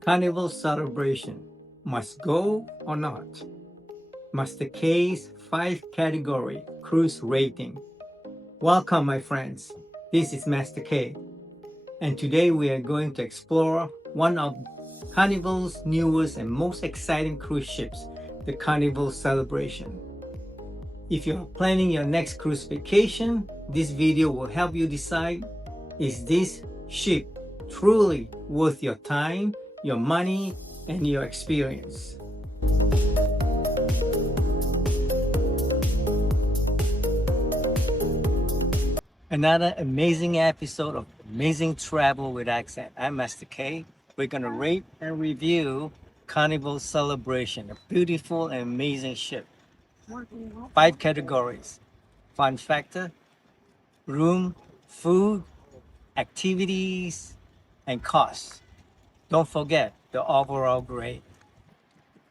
Carnival Celebration, must go or not? Master K's 5-category cruise rating. Welcome, my friends. This is Master K, and today we are going to explore one of Carnival's newest and most exciting cruise ships, the Carnival Celebration. If you are planning your next cruise vacation, this video will help you decide, is this ship truly worth your time, your money, and your experience? Another amazing episode of Amazing Travel with Accent. I'm Master K. We're going to rate and review Carnival Celebration, a beautiful and amazing ship. 5 categories: fun factor, room, food, activities, and costs. Don't forget the overall grade.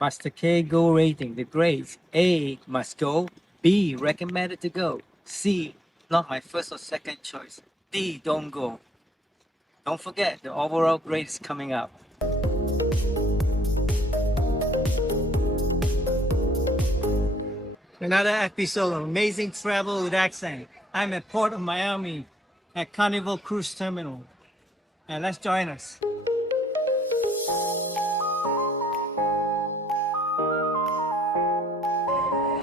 Master K Go rating, the grades: A, must go; B, recommended to go; C, not my first or second choice; D, don't go. Don't forget the overall grade is coming up. Another episode of Amazing Travel with Accent. I'm at Port of Miami at Carnival Cruise Terminal. And let's join us.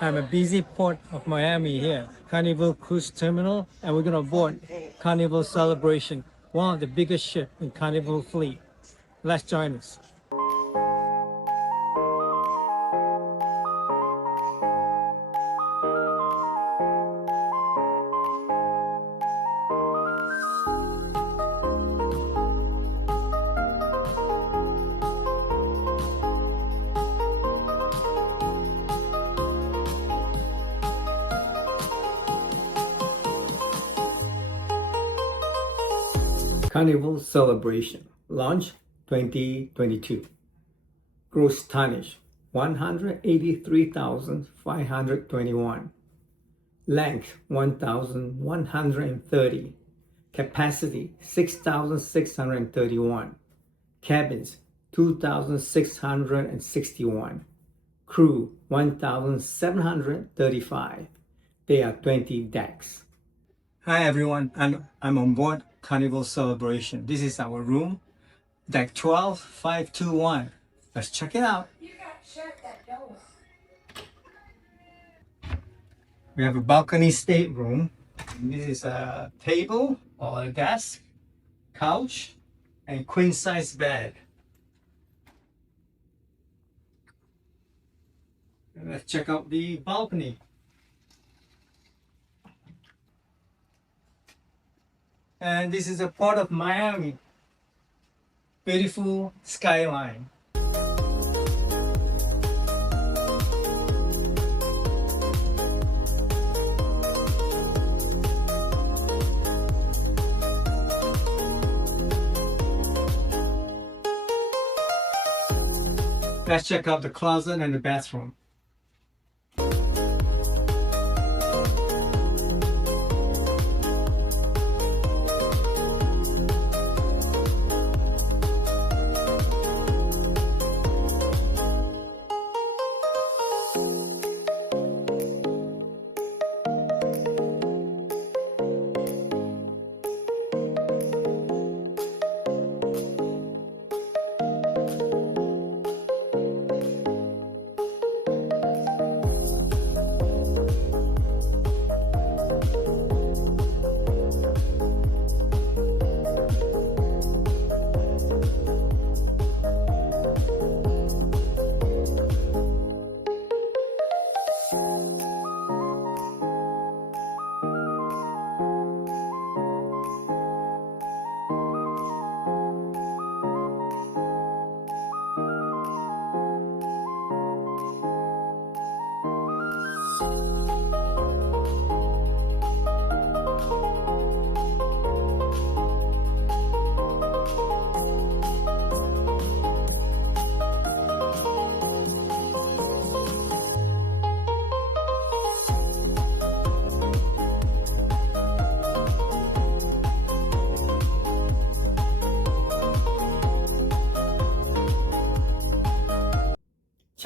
I'm at busy Port of Miami here, Carnival Cruise Terminal, and we're gonna board Carnival Celebration, one of the biggest ships in Carnival fleet. Let's join us. Carnival Celebration, launch 2022. Gross tonnage 183,521. Length 1,130. Capacity 6,631. Cabins 2,661. Crew 1,735. There are 20 decks. Hi everyone, I'm on board Carnival Celebration. This is our room, deck 12521. Let's check it out. We have a balcony stateroom. This is a table or a desk, couch, and queen size bed. And let's check out the balcony. And this is a Port of Miami. Beautiful skyline. Let's check out the closet and the bathroom.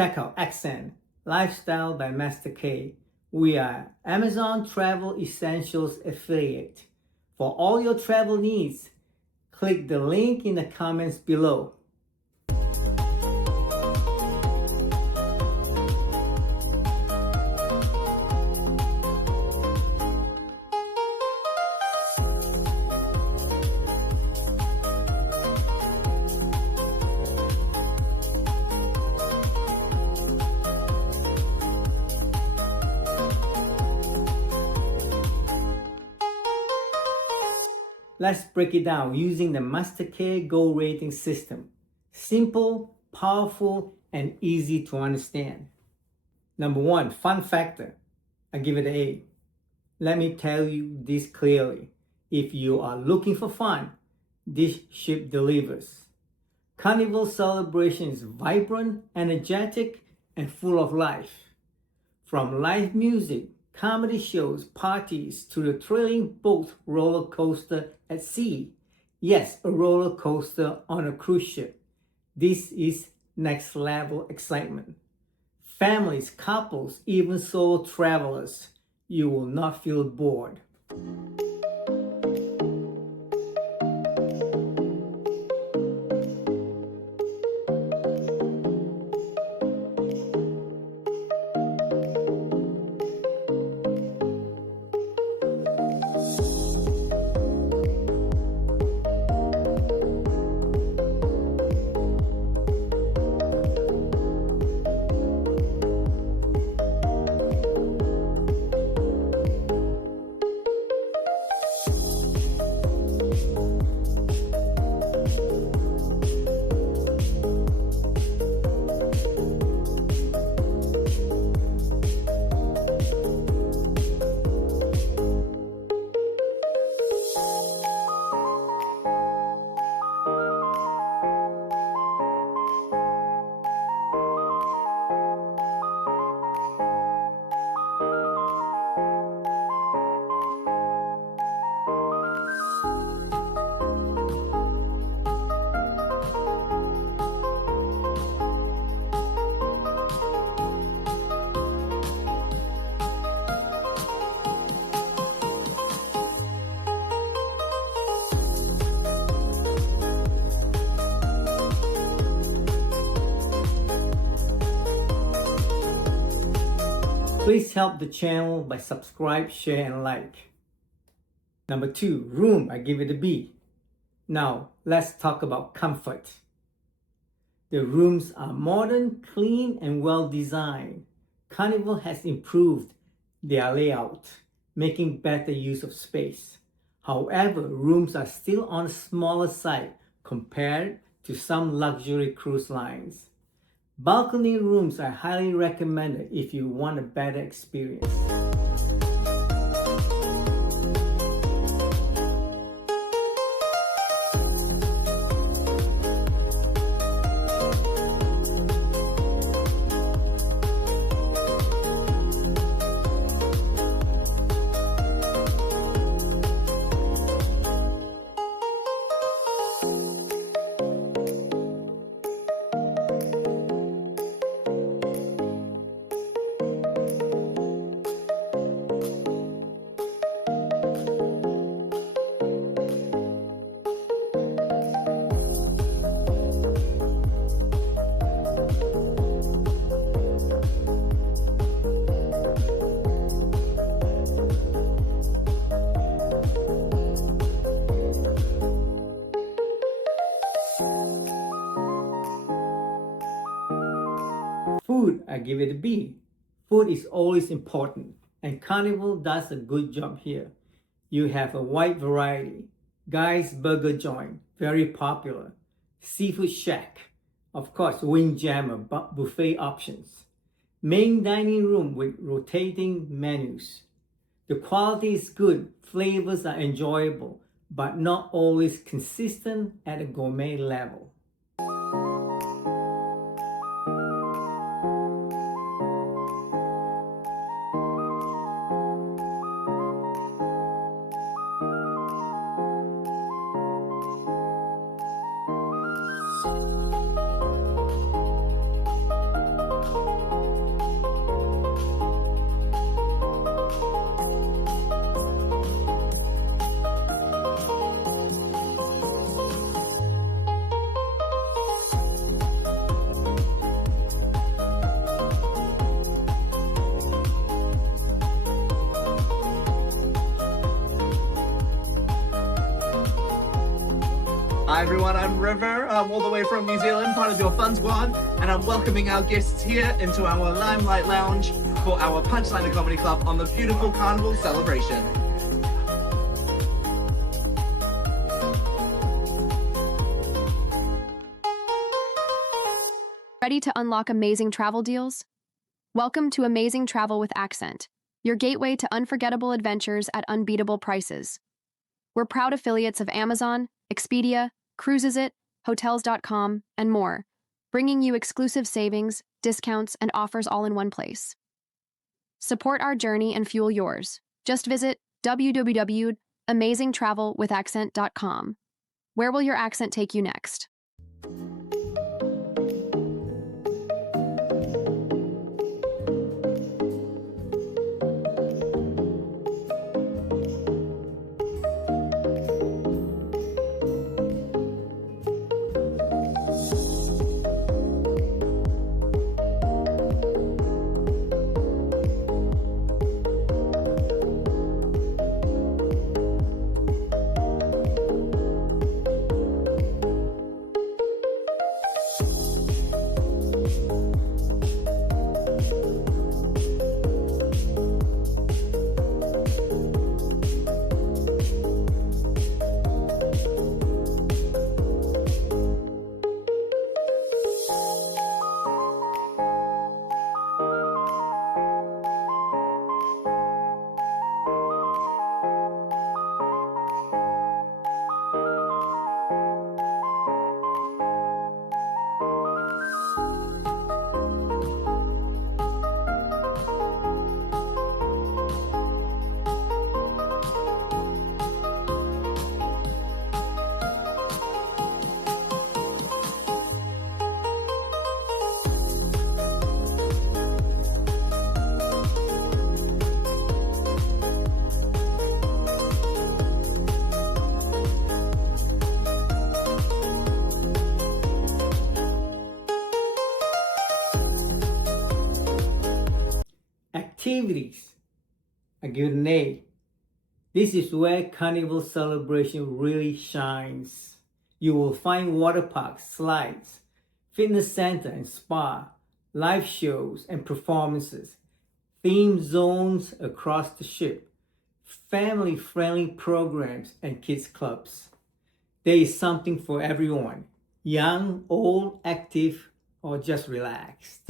check out Accent Lifestyle by Master K. We are Amazon Travel Essentials affiliate. For all your travel needs, click the link in the comments below. Let's break it down using the Master K Go rating system. Simple, powerful, and easy to understand. Number one, fun factor. I give it an A. Let me tell you this clearly. If you are looking for fun, this ship delivers. Carnival Celebration is vibrant, energetic, and full of life. From live music, comedy shows, parties, to the thrilling boat roller coaster at sea. Yes, a roller coaster on a cruise ship. This is next level excitement. Families, couples, even solo travelers, you will not feel bored. Please help the channel by subscribe, share, and like. Number two, room, I give it a B. Now, let's talk about comfort. The rooms are modern, clean, and well designed. Carnival has improved their layout, making better use of space. However, rooms are still on the smaller side compared to some luxury cruise lines. Balcony rooms are highly recommended if you want a better experience. Food, I give it a B. Food is always important, and Carnival does a good job here. You have a wide variety. Guy's Burger Joint, very popular. Seafood Shack, of course, Windjammer buffet options. Main dining room with rotating menus. The quality is good, flavors are enjoyable, but not always consistent at a gourmet level. Hi everyone, I'm River. I'm all the way from New Zealand, part of your fun squad, and I'm welcoming our guests here into our Limelight Lounge for our Punchline Comedy Club on the beautiful Carnival Celebration. Ready to unlock amazing travel deals? Welcome to Amazing Travel with Accent, your gateway to unforgettable adventures at unbeatable prices. We're proud affiliates of Amazon, Expedia, cruiseship, hotels.com, and more, bringing you exclusive savings, discounts, and offers all in one place. Support our journey and fuel yours. Just visit www.amazingtravelwithaccent.com. Where will your accent take you next? Activities. I give it an A. This is where Carnival Celebration really shines. You will find water parks, slides, fitness center and spa, live shows and performances, theme zones across the ship, family-friendly programs and kids clubs. There is something for everyone, young, old, active, or just relaxed.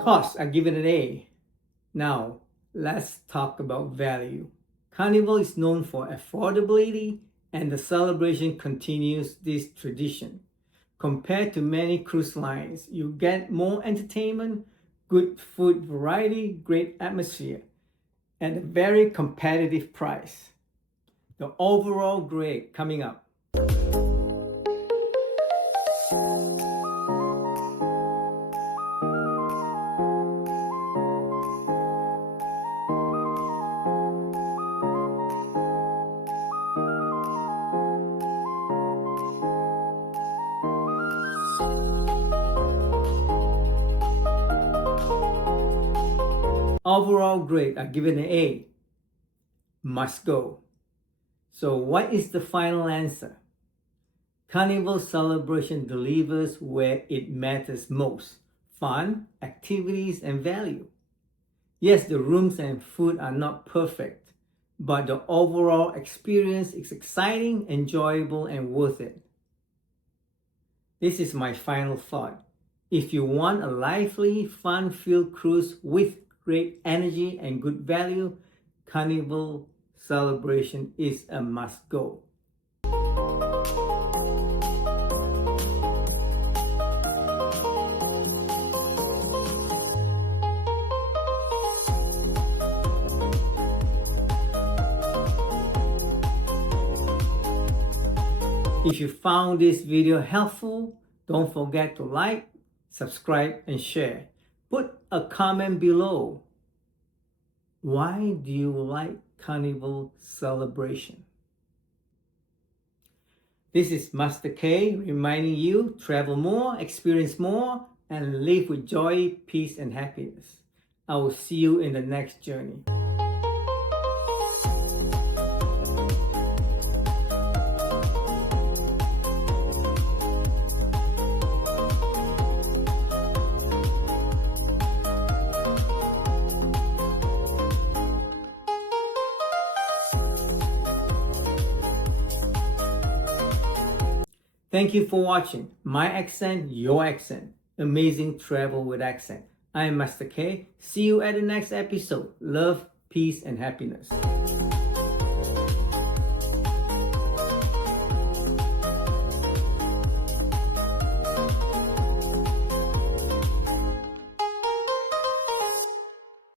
Cost, I give it an A. Now, let's talk about value. Carnival is known for affordability, and the celebration continues this tradition. Compared to many cruise lines, you get more entertainment, good food variety, great atmosphere, and a very competitive price. The overall grade coming up. Overall grade, I give it an A. Must go. So what is the final answer? Carnival Celebration delivers where it matters most: fun, activities, and value. Yes, the rooms and food are not perfect, but the overall experience is exciting, enjoyable, and worth it. This is my final thought. If you want a lively, fun-filled cruise with great energy and good value, Carnival Celebration is a must go. If you found this video helpful, don't forget to like, subscribe, and share. Put a comment below. Why do you like Carnival Celebration? This is Master K reminding you, travel more, experience more, and live with joy, peace, and happiness. I will see you in the next journey. Thank you for watching My Accent, Your Accent. Amazing travel with accent. I am Master K. See you at the next episode. Love, peace, and happiness.